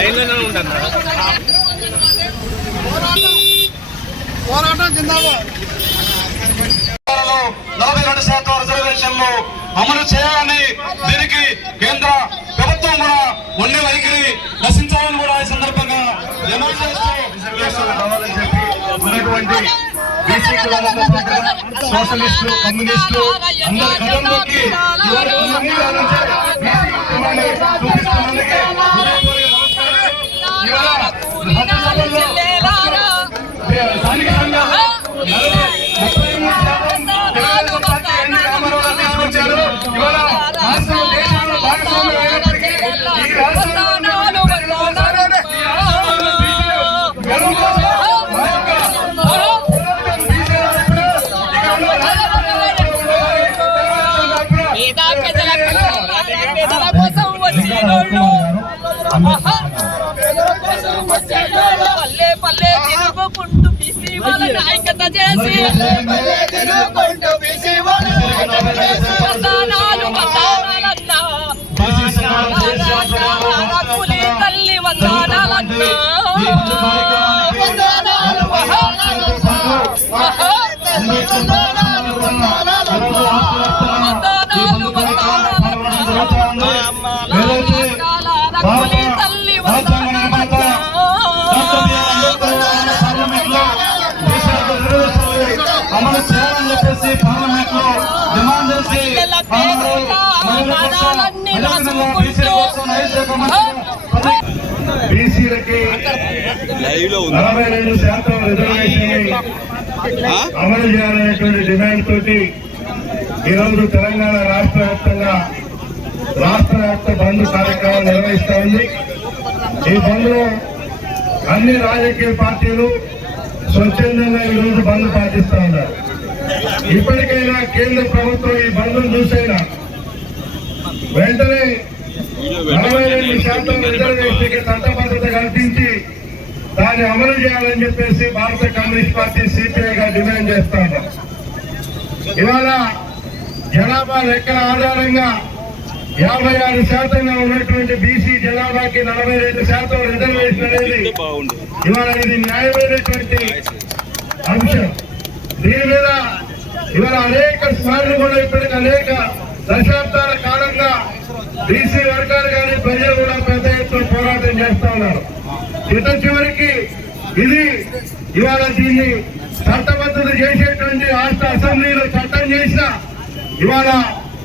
ఇవ్వాలి బీసీలనే పోరాటం జిందాబాద్. నలభై రెండు శాతం రిజర్వేషన్లు అమలు చేయాలని దీనికి కేంద్ర ప్రభుత్వం కూడా ఉండే వైఖరి నశించాలని కూడా ఈ సందర్భంగా సోషలిస్టులు కమ్యూనిస్టులు అందరి గతంలోకి చూపిస్తున్నందుకే స్థానిక సంఘాలు ముప్పై మూడు శాతం తెలుగుదేశం రామారావు గారు తీసుకొచ్చారు. ఇవాళ ఐక్యత చేసి వందనాలు వందనాలన్నా కూలి తల్లి వందనాలన్నా వందనాలు. వందనాలన్నా కూలి తల్లి బీసీలకి నలభై రెండు శాతం రిజర్వేషన్ అమలు చేయాలనేటువంటి డిమాండ్ తోటి ఈరోజు తెలంగాణ రాష్ట్ర వ్యాప్తంగా రాష్ట్ర వ్యాప్త బంద్ కార్యక్రమం నిర్వహిస్తా ఉంది. ఈ బంద్లో అన్ని రాజకీయ పార్టీలు స్వచ్ఛందంగా ఈ రోజు బంద్ పాటిస్తా ఉన్నారు. ఇప్పటికైనా కేంద్ర ప్రభుత్వం ఈ బంద్ను చూసైనా వెంటనే నలభై రెండు శాతం రిజర్వేషన్కి చట్టబద్ధత కల్పించి దాన్ని అమలు చేయాలని చెప్పేసి భారత కమ్యూనిస్ట్ పార్టీ సిపిఐగా డిమాండ్ చేస్తా ఉన్నాం ఇవాళ జనాభా లెక్కల ఆధారంగా యాభై ఆరు శాతంగా ఉన్నటువంటి బీసీ జనాభాకి నలభై రెండు శాతం రిజర్వేషన్ అనేది ఇవాళ ఇది న్యాయమైనటువంటి అంశం. దీని మీద ఇవాళ అనేక సార్లు కూడా ఇప్పటికి అనేక దశాబ్దాల కాలంగా బీసీ వర్గాలు కానీ ప్రజలు కూడా పెద్ద ఎత్తున పోరాటం చేస్తా ఉన్నారు. చిట్ట చివరికి ఇది ఇవాళ దీన్ని చట్టబద్ధత చేసేటువంటి రాష్ట్ర అసెంబ్లీలో చట్టం చేసిన ఇవాళ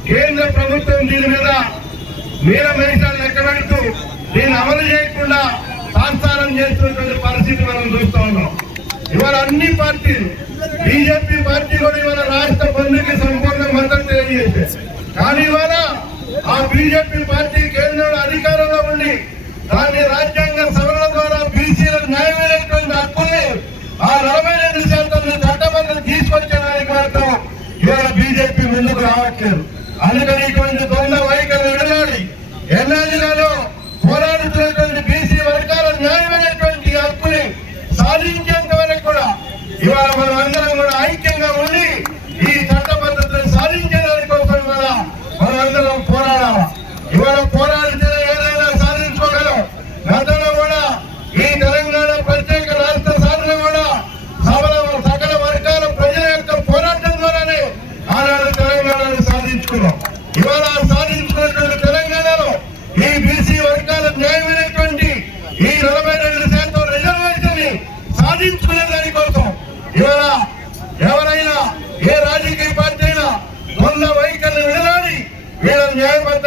కేంద్ర ప్రభుత్వం దీని మీద మీర మేషాలు లెక్క దీన్ని అమలు చేయకుండా సాస్తానం చేస్తున్నటువంటి పరిస్థితి మనం చూస్తా ఉన్నాం. ఇవాళ అన్ని పార్టీలు బీజేపీ పార్టీ కూడా ఇవాళ రాష్ట్ర బంధుకి సంపూర్ణ మద్దతు తెలియజేశారు కానీ ఇవాళ ఆ బీజేపీ పార్టీ కేంద్రంలో అధికారంలో ఉండి దాని రాజ్యాంగ సవరణ ద్వారా బీసీలకు న్యాయమైనటువంటి హక్కుని ఆ నలభై రెండు శాతం చట్టబద్ధం తీసుకొచ్చడానికి మాత్రం ఇవాళ బీజేపీ ముందుకు రావట్లేదు అందుకని ఇటువంటి ஈழம் ஏற்பட்ட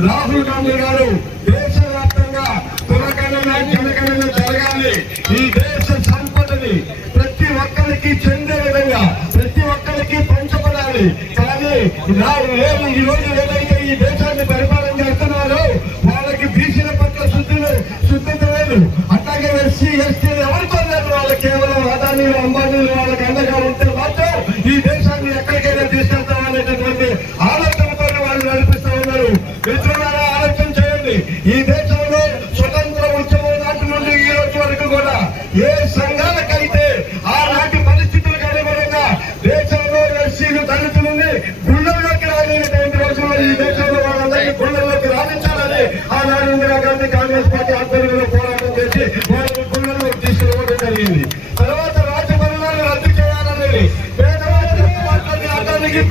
రాహుల్ గాంధీ గారు దేశవ్యాప్తంగా కులగణన జనగణన జరగాలి. ఈ దేశ సంపదని ప్రతి ఒక్కరికి చెందే విధంగా ప్రతి ఒక్కరికి పంచబడాలి కానీ నా- లేదు ఈ రోజు ఏదైతే ఈ దేశాన్ని పరిపాలన చేస్తున్నారో వాళ్ళకి బీసీల పట్ల శుద్ధి శుద్ధత లేదు. అట్లాగే ఎస్సీ ఎస్టీ ఎవరితో లేదు వాళ్ళకి కేవలం అదానీలు అంబానీలు వాళ్ళకి అండగా ఉంటే మాత్రం ఈ దేశాన్ని ఎక్కడికైనా తీసుకెళ్తామనేటటువంటి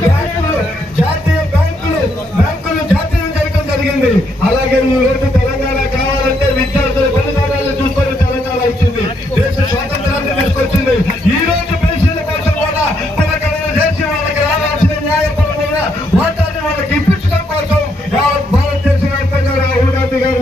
బ్యాంకులు జాతీయ బ్యాంకులు బ్యాంకులు జాతీయం చేయడం జరిగింది. అలాగే ఈ రోజు తెలంగాణ కావాలంటే విద్యార్థుల బలిదానాలను చూసుకొని తెలంగాణ ఇచ్చింది దేశ స్వాతంత్రాన్ని తీసుకొచ్చింది. ఈ రోజు పెన్షన్ల కోసం కూడా పథకాలను చేసి వాళ్ళకి రావాల్సిన న్యాయపరమైన వాటాన్ని వాళ్ళకి ఇప్పించడం కోసం భారతదేశ వ్యాప్తంగా రాహుల్ గాంధీ గారు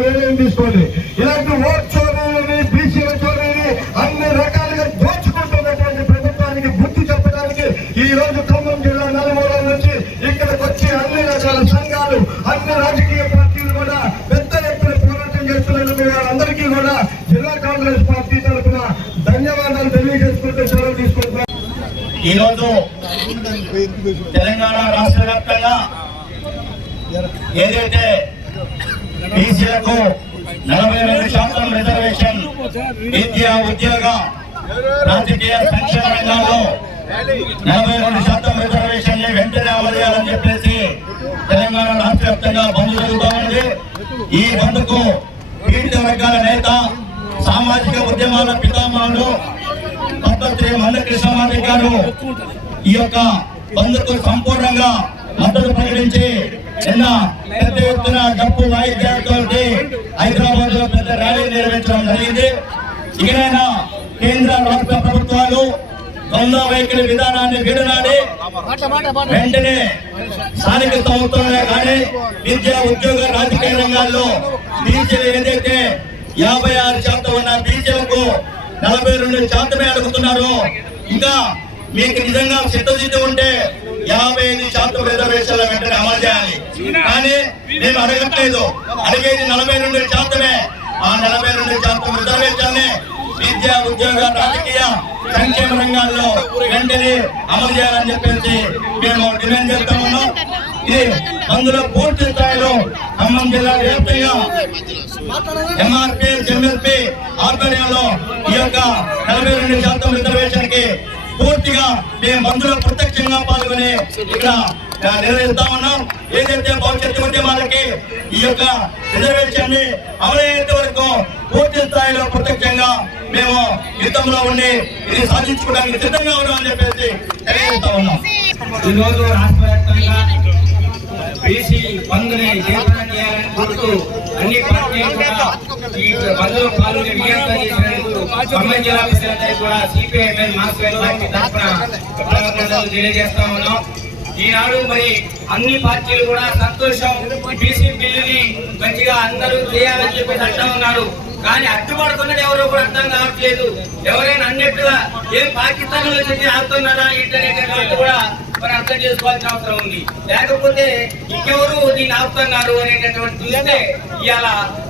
తెలంగాణ రాష్ట్ర వ్యాప్తంగా ఏదైతే బీసీలకు నలభై రెండు శాతం రిజర్వేషన్ విద్య ఉద్యోగ రాజకీయ సంక్షేమ రంగాల్లో నలభై రెండు శాతం రిజర్వేషన్ వెంటనే అమలు చేయాలని చెప్పేసి తెలంగాణ రాష్ట్ర వ్యాప్తంగా బంద్ జరుగుతూ ఉంది. ఈ బంద్కు పీడిత వర్గాల నేత సామాజిక ఉద్యమాల పితామహుడు పద్ధతి మంద కృష్ణమాధి గారు ఈ యొక్క బంద్కు సంపూర్ణంగా మద్దతు ప్రకటించి నిన్న పెద్ద ఎత్తున డప్పు వాయిద్యాలతో హైదరాబాద్లో పెద్ద ర్యాలీ నిర్వహించడం జరిగింది. ఇకనైనా కేంద్ర రాష్ట్ర ప్రభుత్వాలు దొంగ వైఖరి విధానాన్ని విడనాడి వెంటనే స్థానిక సంస్థలనే కానీ విద్యా ఉద్యోగ రాజకీయ రంగాల్లో బీసీలు ఏదైతే యాభై ఆరు శాతం ఉన్న బీసీలకు నలభై రెండు శాతమే అడుగుతున్నారు ఇంకా మీకు నిజంగా చిత్తశుద్ధి ఉంటే యాభై ఐదు శాతం రిజర్వేషన్ల వెంటనే అమలు చేయాలి. కానీ మేము అడగట్లేదు. అడిగేది నలభై రెండు శాతమే ఆ నలభై రెండు శాతం రిజర్వేషన్ విద్య ఉద్యోగ రాజకీయ సంక్షేమ రంగాల్లో వెంటనే అమలు చేయాలని చెప్పేసి మేము డిమాండ్ చేస్తా ఉన్నాం. ఇది అందులో పూర్తి స్థాయిలో ఖమ్మం జిల్లా వ్యాప్తంగా ఎంఆర్పి ఎంఎల్పి ఆధ్వర్యంలో ఈ యొక్క నలభై రెండు శాతం రిజర్వేషన్కి పూర్తిగా మేము బంధువులు ప్రత్యక్షంగా పాల్గొని ఇక్కడ ఆ, నిర్వహిస్తా ఉన్నాం. ఏదైతే భవిష్యత్తు ఉద్యమాలకి ఈ యొక్క రిజర్వేషన్ని అమలయ్యేంత వరకు పూర్తి స్థాయిలో ప్రత్యక్షంగా మేము యుద్ధంలో ఉండి ఇది సాధించుకోవడానికి సిద్ధంగా ఉన్నాం అని చెప్పేసి తెలియజేస్తా ఉన్నాం. ఈరోజు రాష్ట్ర వ్యాప్తంగా బీసీ బంద్ని జయప్రదం చేయాలని కోరుతూ అన్ని పార్టీలు కూడా ఈ బంద్లో పాల్గొని విజయంతం చేసినందుకు ఖమ్మం జిల్లా కూడా పార్టీ తరఫున తెలియజేస్తా ఉన్నాం ఈనాడు మరి అన్ని పార్టీలు కూడా సంతోషం బీసీ బిల్లుని మంచిగా అందరూ చేయాలని చెప్పేసి అంటా ఉన్నారు. కానీ అడ్డుపడుతున్నది ఎవరో కూడా అర్థం కావట్లేదు. ఎవరైనా అన్నట్టుగా ఏం పాకిస్తాన్లో చెప్పి ఆడుతున్నారా కూడా మరి అర్థం చేసుకోవాల్సిన అవసరం ఉంది. లేకపోతే ఇంకెవరు దీన్ని ఆపుతున్నారు అనేటటువంటి చూస్తే ఇవాళ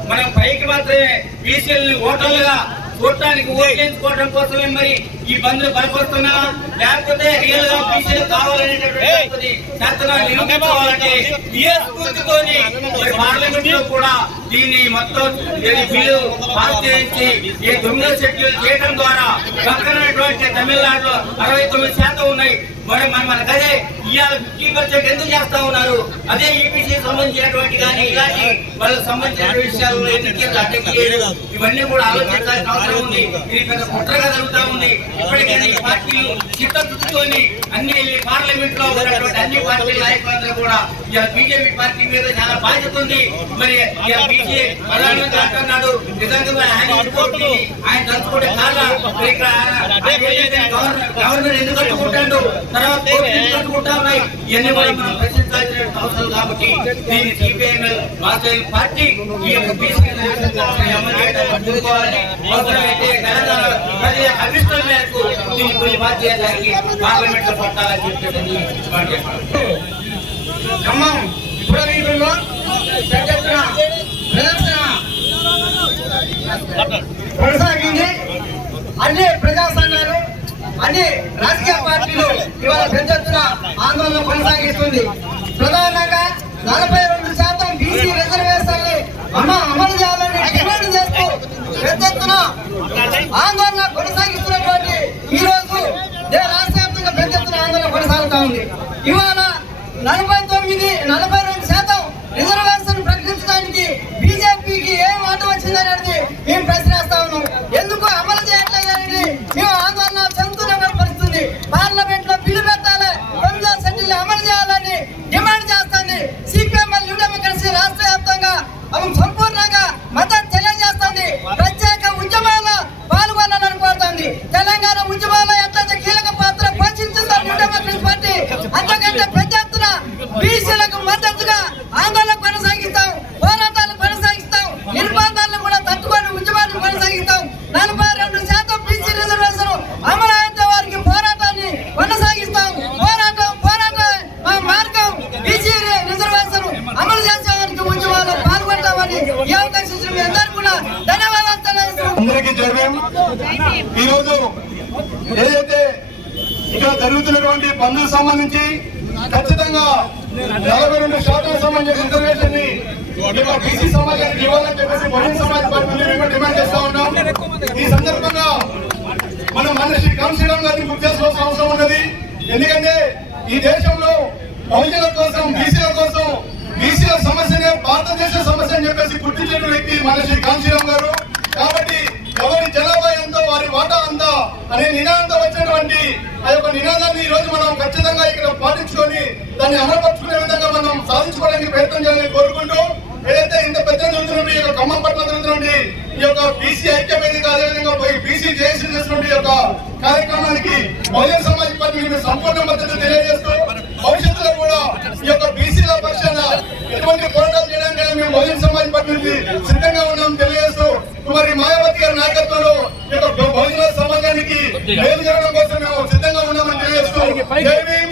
మనం పైకి మాత్రమే బీసీలని ఓటర్లుగా చూడటానికి ఓట్లేసుకోవడం కోసమే మరి ఈ బంధులు బలపరుస్తున్నావా లేకపోతే రియల్గా బీసీలు కావాలనేటటువంటి శాస్త్రాలు నిరూపించుకోవాలంటే ఏ స్ఫూర్తితోని మరి పార్లమెంట్లో కూడా దీన్ని మొత్తం బిల్లు పాస్ చేయించి ఈ తొమ్మిదో షెడ్యూల్ చేయడం ద్వారా పక్కనటువంటి తమిళనాడులో అరవై తొమ్మిది శాతం ఉన్నాయి. మరి మన మనకదే ఇవాళ ఫిఫ్టీ పర్సెంట్ ఎందుకు చేస్తా ఉన్నారు? అదే ఈపీసీ సంబంధించినటువంటి కానీ ఇలాంటి వాళ్ళకి సంబంధించిన విషయాలు ఇవన్నీ కూడా ఆలోచించాల్సిన అవసరం ఉంది. ఇది పెద్ద కుట్రగా జరుగుతా ఉంది. ఇప్పటికైనా ఈ పార్టీలు చిత్తశుద్ధితోని అన్ని పార్లమెంట్లో ఉన్నటువంటి అన్ని పార్టీల నాయకులందరూ కూడా ఇవాళ బీజేపీ పార్టీ మీద చాలా బాధ్యత ఉంది. మరి ఇవాళ బీజే ప్రధానమంత్రి అంటున్నాడు. నిజంగా ఆయన ఇంకోటి ఆయన తలుచుకుంటే చాలా. గవర్నర్ గవర్నర్ ఎందుకు కట్టుకుంటాడు తర్వాత కోర్టు ఎందుకు కట్టుకుంటా ఉన్నాయి. ఇవన్నీ కూడా మనం ప్రశ్నించాల్సిన అవసరం కాబట్టి దీన్ని సిపిఐఎంఎల్ వాస్తవిక పార్టీ ఈ యొక్క పట్టుకోవాలి. అవసరమైతే తెలంగాణ ప్రజల అభిష్టం మేరకు దీన్ని కొన్ని బాధ్యతకి పార్లమెంట్లో పట్టాలని చెప్పేసి ఖమ్మం పురవీధుల్లో పెద్ద ప్రదర్శన కొనసాగింది. అన్ని ప్రజా సంఘాలు అన్ని ఇవాళ పెద్ద ఎత్తున ఆందోళన కొనసాగిస్తుంది. ప్రధానంగా నలభై రెండు శాతం బీసీ రిజర్వేషన్లు అమ అమలు చేయాలని డిమాండ్ చేస్తూ పెద్ద ఎత్తున ఆందోళన కొనసాగిస్తున్నటువంటి ఈ రోజు దే- రాష్ట్ర వ్యాప్తంగా పెద్ద ఎత్తున ఆందోళన కొనసాగుతా ఉంది. ఇవాళ నలభై తొమ్మిది నలభై రెండు శాతం రిజర్వేషన్ ప్రకటించడానికి బీజేపీకి ఏం ఆట వచ్చిందనేది మేము ప్రశ్న ఉన్నాం ఎందుకు అమలు చేయట్లేదనేది మేము ఆందోళన చెందుతున్న పరిస్థితుంది పార్లమెంట్లో బిల్లు పెట్టాలి తొమ్మిదో సెంటిల్ అమలు చేయాలని డిమాండ్ చేస్తుంది సిపిఎంఎల్ న్యూ డెమోక్రసీ రాష్ట్ర వ్యాప్తంగా అవి సంపూర్ణంగా మద్దతు తెలియజేస్తుంది ప్రత్యేక ఉద్యమాల్లో పాల్గొనాలని కోరుతుంది తెలంగాణ ఉద్యమాల్లో ఎట్లయితే కీలక పాత్ర పోషించిందో న్యూ డెమోక్రసీ పార్టీ అంతకంటే పెద్ద ఎత్తున బీసీలకు మద్దతుగా ఆందోళన కొనసాగిస్తాం పోరాటాలు కొనసాగిస్తాం నిర్బంధాలను కూడా తట్టుకొని ఉద్యమాన్ని కొనసాగిస్తాం. నలభై రెండు శాతం బీసీ రిజర్వేషన్ అమరావతి వారికి పోరాటాన్ని కొనసాగిస్తాం. పోరాటం పోరాటం మా మార్గం బీసీ రిజర్వేషన్ అమలు చేసేవారికి ఉద్యమాలు పాల్గొంటామని ఈ అవకాశం అందరూ కూడా ధన్యవాదాలు తెలియజేస్తున్నాం. ఈరోజు ఏదైతే ఇక్కడ జరుగుతున్నటువంటి పనులకు సంబంధించి ఖచ్చితంగా నలభై రెండు శాతం సంబంధించిన రిజర్వేషన్ని ఇక బీసీ సమాజానికి ఇవ్వాలని చెప్పేసి బహుజన సమాజ్ పార్టీ డిమాండ్ చేస్తా ఉన్నాం. ఈ సందర్భంగా మనం మనిషి కాంశీరామ్ గారిని గుర్తు చేసుకోవాల్సిన అవసరం ఉన్నది. ఎందుకంటే ఈ దేశంలో బహుజనుల కోసం బీసీల కోసం బీసీల సమస్యనే భారతదేశ సమస్య అని చెప్పేసి గుర్తించిన వ్యక్తి మనిషి కాంశీరామ్ గారు. కాబట్టి అనే నినాదంతో వచ్చినటువంటి ఆ యొక్క నినాదాన్ని ఈ రోజు మనం ఖచ్చితంగా ఇక్కడ పాటించుకొని దాన్ని అమలుపరుచుకునే విధంగా మనం సాధించుకోవడానికి ప్రయత్నం చేయాలని కోరుకుంటూ ఏదైతే ఇంత పెద్ద జరుగుతున్నటువంటి ఈ యొక్క ఖమ్మం పట్ల జరుగుతున్నటువంటి ఈ యొక్క బీసీ ఐక్య వేదిక అదేవిధంగా బీసీ జేఏసీ చేసినటువంటి యొక్క కార్యక్రమానికి బహుజన సమాజ్ పార్టీ మీద సంపూర్ణ మద్దతు తెలియజేస్తూ భవిష్యత్తులో కూడా ఈ యొక్క బీసీల పక్షాన ఎటువంటి పోరాటాలు చేయడానికి మేము బహుజన సమాజ్ పార్టీ నుంచి సిద్ధంగా ఉన్నాం తెలియజేస్తూ మరి మాయావతి గారి నాయకత్వంలో ఈ యొక్క బహుజన సమాజానికి మేలు జరగడం కోసం మేము సిద్ధంగా ఉన్నామని తెలియజేస్తూ